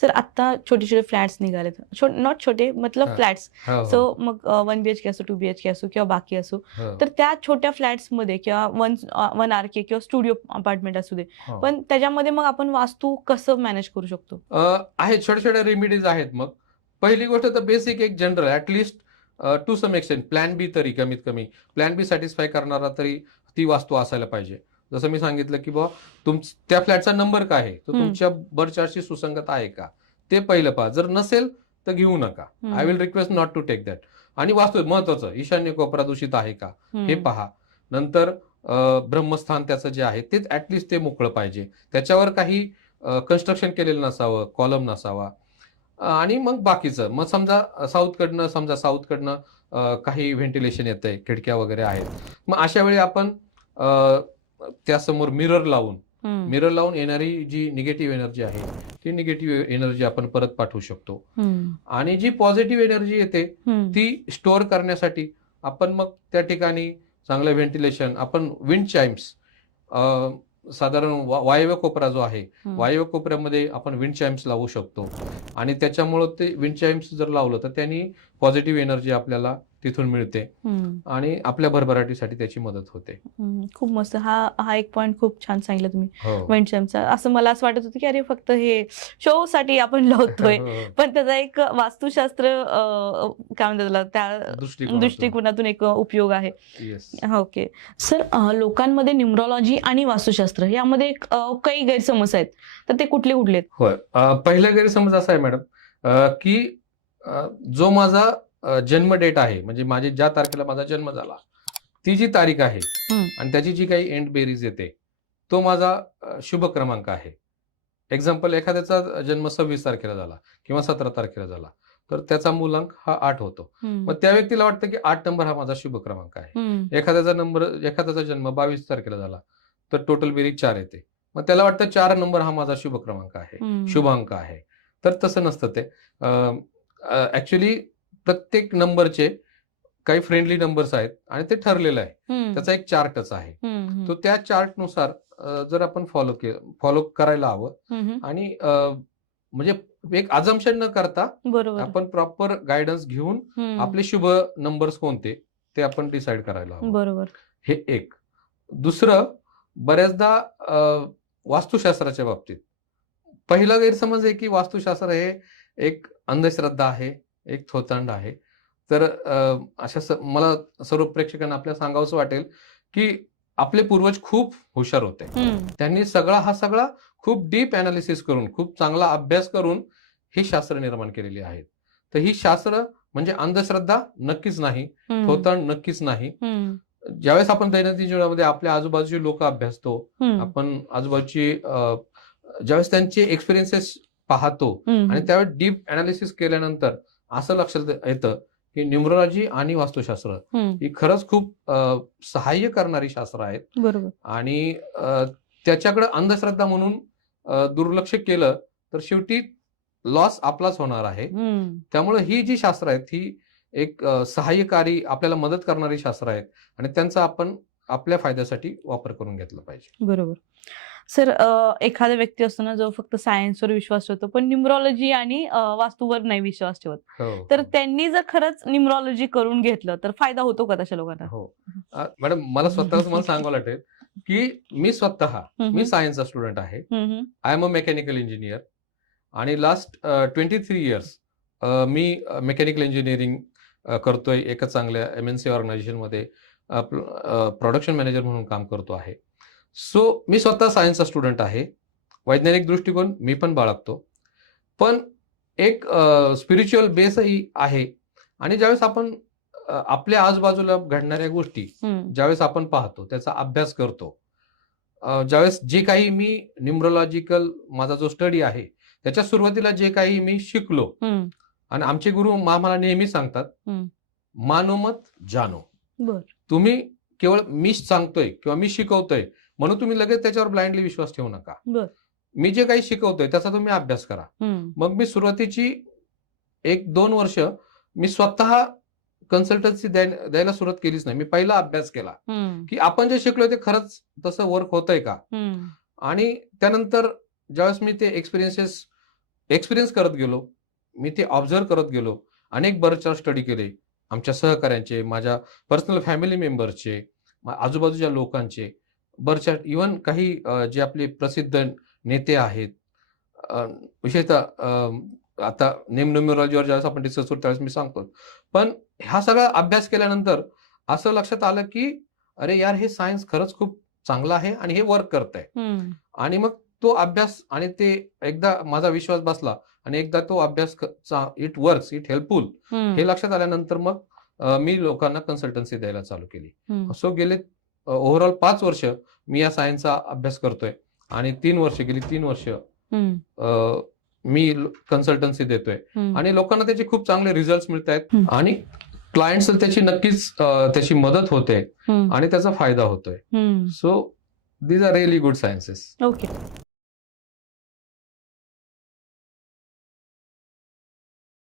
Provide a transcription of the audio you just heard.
Sir आता छोटे-छोटे flats निघालेत. नॉट छोटे मतलब हां. फ्लॅट्स. हो, सो हो. मग 1 बीएचके असो, 2 बीएचके असो किंवा बाकी असो. हो. तर त्या छोट्या फ्लॅट्समध्ये किंवा 1 आरके किंवा स्टुडिओ अपार्टमेंट असू दे. हो. पण त्याच्यामध्ये मग आपण वास्तू कसं मॅनेज करू शकतो? आहेत छोट्या-छोट्या रेमेडीज आहेत मग. पहिली गोष्ट तर बेसिक एक general to some extent plan B तरी कमीत कमी. प्लॅन बी सॅटिस्फाय करणारा तरी ती वास्तू असायला पाहिजे. जसं मी सांगितलं, की बुवा त्या फ्लॅटचा नंबर काय आहे? तो हं, तुमच्या बर्थ चार्टशी सुसंगत आहे का? ते पहिलं पहा. जर नसेल तर घेऊ नका. I will hmm, request not to take that. आणि वास्तू महत्वाचं ईशान्य कोपरा दूषित आहे का? हे हं, पहा. नंतर ब्रह्मस्थान त्याचं जे आहे तेच ॲटलीस्ट ते मोकळं पाहिजे. त्याच्यावर काही कन्स्ट्रक्शन केलेलं नसावं, कॉलम नसावा. आणि मग बाकीचं. मग साऊथकडनं काही व्हेंटिलेशन येतंय, खिडक्या वगैरे आहेत. मग अशा वेळी आपण अ, त्यासमोर हं, मिरर लावून येणारी जी निगेटिव्ह एनर्जी आहे, ती निगेटिव्ह एनर्जी आपण परत पाठवू शकतो. हं, आणि जी पॉझिटिव्ह एनर्जी येते, हं, ती स्टोअर करण्यासाठी आपण मग त्या ठिकाणी चांगलं व्हेंटिलेशन आपण विंड चाइम्स साधारण वायव्य कोपरा जो आहे, हं. वायव्य कोपऱ्यामध्ये आपण विंड चाइम्स लावू शकतो आणि त्याच्यामुळं ते विंड चाइम्स जर लावलं तर त्यांनी पॉझिटिव्ह एनर्जी आपल्याला तिथून मिळते हं, आणि आपल्या भरभराटीसाठी त्याची मदत होते. हं. खूप मस्त. हा हा एक पॉइंट खूप छान सांगितला तुम्ही हो. विंडचॅमचा. असं मला असं वाटत होतं, की अरे फक्त हे शोसाठी आपण हो, लावतोय. हो. पण त्याचा एक वास्तुशास्त्र काय म्हणतात त्याला त्या दृष्टिकोनातून. दृष्टिकोनातून एक उपयोग आहे. येस. ओके. सर लोकांमध्ये न्यूमरॉलॉजी आणि वास्तुशास्त्र यामध्ये काही गैरसमज आहेत. तर ते कुठले-कुठले आहेत? होय. पहिला गैरसमज असा आहे मॅडम, की जो माझा जन्म डेट आहे, म्हणजे ज्या तारखेला माझा जन्म झाला, ती जी तारीख आहे हं, आणि त्याची जी काही एंड बेरीज येते, तो माझा शुभ क्रमांक आहे. एक्झाम्पल एखाद्याचा जन्म 26 तारखेला झाला किंवा 17 तारखेला झाला, तर त्याचा मूलांक हा 8 होतो. हं, मग त्या व्यक्तीला वाटतं, की 8 नंबर हा माझा शुभ क्रमांक आहे. हं, एखाद्याचा जन्म 22 तारखेला झाला, तर टोटल बेरीज 4 येते. मग त्याला वाटतं 4 नंबर हा माझा शुभ क्रमांक आहे, हं, शुभ अंक आहे. तर तसं नसतं ते. प्रत्येक नंबरचे काही फ्रेंडली नंबर्स आहेत आणि ते ठरलेलं आहे. हं, त्याचा एक चार्टच आहे. हं, हं, तो त्या चार्टनुसार जर आपण फॉलो करायला हवं हं, हं. आणि म्हणजे एक अझम्पशन न करता बरोबर. आपण प्रॉपर गाईडन्स घेऊन हं, आपले शुभ नंबर्स कोणते ते आपण डिसाईड करायला हवं. बरोबर. हे एक. दुसरं बऱ्याचदा वास्तुशास्त्राच्या बाबतीत पहिला गैरसमज आहे, की वास्तुशास्त्र हे एक अंधश्रद्धा आहे, एक थोतांड आहे. तर मला सर्व प्रेक्षकांना आपल्याला सांगावसं वाटेल, की आपले पूर्वज खूप हुशार होते. हं, त्यांनी हा सगळा खूप डीप एनालिसिस करून, खूप चांगला अभ्यास करून ही शास्त्र निर्माण केलेली आहेत. तर ही शास्त्र म्हणजे अंधश्रद्धा नक्कीच नाही, हं, थोतांड नक्कीच नाही. हं, ज्यावेळेस आपण दैनंदिन जीवनामध्ये आपल्या आजूबाजूची लोकं अभ्यासतो, हं, आपण आजूबाजूची ज्यावेळेस त्यांचे एक्सपिरियन्सेस पाहतो हं, आणि हं, त्यावेळेस डीप एनालिसिस केल्यानंतर असं लक्षात येतं, की न्यूमरॉलॉजी आणि वास्तुशास्त्र हं. ही खरंच खूप सहाय्य करणारी शास्त्र आहेत बरोबर. आणि त्याच्याकडे अंधश्रद्धा म्हणून दुर्लक्ष केलं तर शेवटी लॉस आपलाच होणार आहे. हं, त्यामुळे ही जी शास्त्र आहेत, ही एक सहाय्यकारी आपल्याला मदत करणारी शास्त्र आहेत आणि त्यांचा आपण आपल्या फायद्यासाठी वापर करून घेतला पाहिजे. बरोबर. सर एखादा व्यक्ती असतो ना, जो फक्त सायन्सवर विश्वास ठेवतो, पण न्यूमरॉलॉजी आणि वास्तूवर नाही विश्वास ठेवत. हो, तर हो. त्यांनी जर खरंच न्यूमरॉलॉजी करून घेतलं, तर फायदा होतो का तशा लोकांना? हो. मॅडम मला स्वतःच तुम्हाला सांगावं वाटेल, की हं, मी हं. सायन्सचा स्टुडंट आहे. हं, हं. I am a mechanical engineer आणि लास्ट 23 इयर्स मी मेकॅनिकल इंजिनिअरिंग करतोय एका चांगल्या एम-एन-सी ऑर्गनायझेशनमध्ये प्रोडक्शन मॅनेजर म्हणून काम करतो आहे. सो मी स्वतः सायन्सचा स्टुडंट आहे. वैज्ञानिक दृष्टिकोन मी पण बाळगतो. पण एक स्पिरिच्युअल बेसही आहे आणि ज्यावेळेस आपण आपल्या आजूबाजूला घडणाऱ्या गोष्टी हं, ज्यावेळेस आपण पाहतो, त्याचा अभ्यास करतो. ज्यावेळेस जे काही मी न्यूमरोलॉजिकल माझा जो स्टडी आहे, त्याच्या सुरुवातीला जे काही मी शिकलो हं, आणि आमचे गुरु आम्हाला नेहमी सांगतात, हं. "मानो मत जानो." बरं. तुम्ही केवळ मी सांगतोय किंवा मी शिकवतोय म्हणून तुम्ही लगेच त्याच्यावर ब्लाइंडली विश्वास ठेवू नका. बरं. मी जे काही शिकवतोय त्याचा तुम्ही अभ्यास करा. हं, मग मी सुरुवातीची 1-2 वर्ष मी स्वतः कन्सल्टन्सी द्यायला सुरुवात केलीच नाही. मी पहिला अभ्यास केला, हं, की आपण जे शिकलोय ते खरंच तसं वर्क होतंय का? हं, आणि त्यानंतर ज्यावेळेस मी ते एक्सपिरियन्सेस एक्सपिरियन्स करत गेलो, मी ते ऑब्झर्व करत गेलो, अनेक बरेचशा स्टडी केले आमच्या सहकाऱ्यांचे, माझ्या पर्सनल फॅमिली मेंबरचे, आजूबाजूच्या लोकांचे, बरेचशा इव्हन काही जे आपले प्रसिद्ध नेते आहेत, विशेषतः आता नेम न्यूमरॉलॉजीवर ज्यावेळेस आपण डिस्कस करतो त्यावेळेस मी सांगतो. पण हा सगळा अभ्यास केल्यानंतर असं लक्षात आलं की अरे यार, हे सायन्स खरंच खूप चांगलं आहे आणि हे वर्क करतंय. आणि मग तो अभ्यास आणि ते एकदा माझा विश्वास बसला आणि एकदा तो अभ्यास इट वर्क्स, इट हेल्पफुल हे लक्षात आल्यानंतर मग मी लोकांना कन्सल्टन्सी द्यायला चालू केली. सो गेले ओव्हरऑल 5 वर्ष मी या सायन्सचा अभ्यास करतोय आणि 3 वर्ष मी कन्सल्टन्सी देतोय आणि लोकांना त्याचे खूप चांगले रिझल्ट मिळत आहेत आणि क्लायंट्स त्याची नक्कीच त्याची मदत होते आणि त्याचा फायदा होतोय. So these are really good sciences. Okay.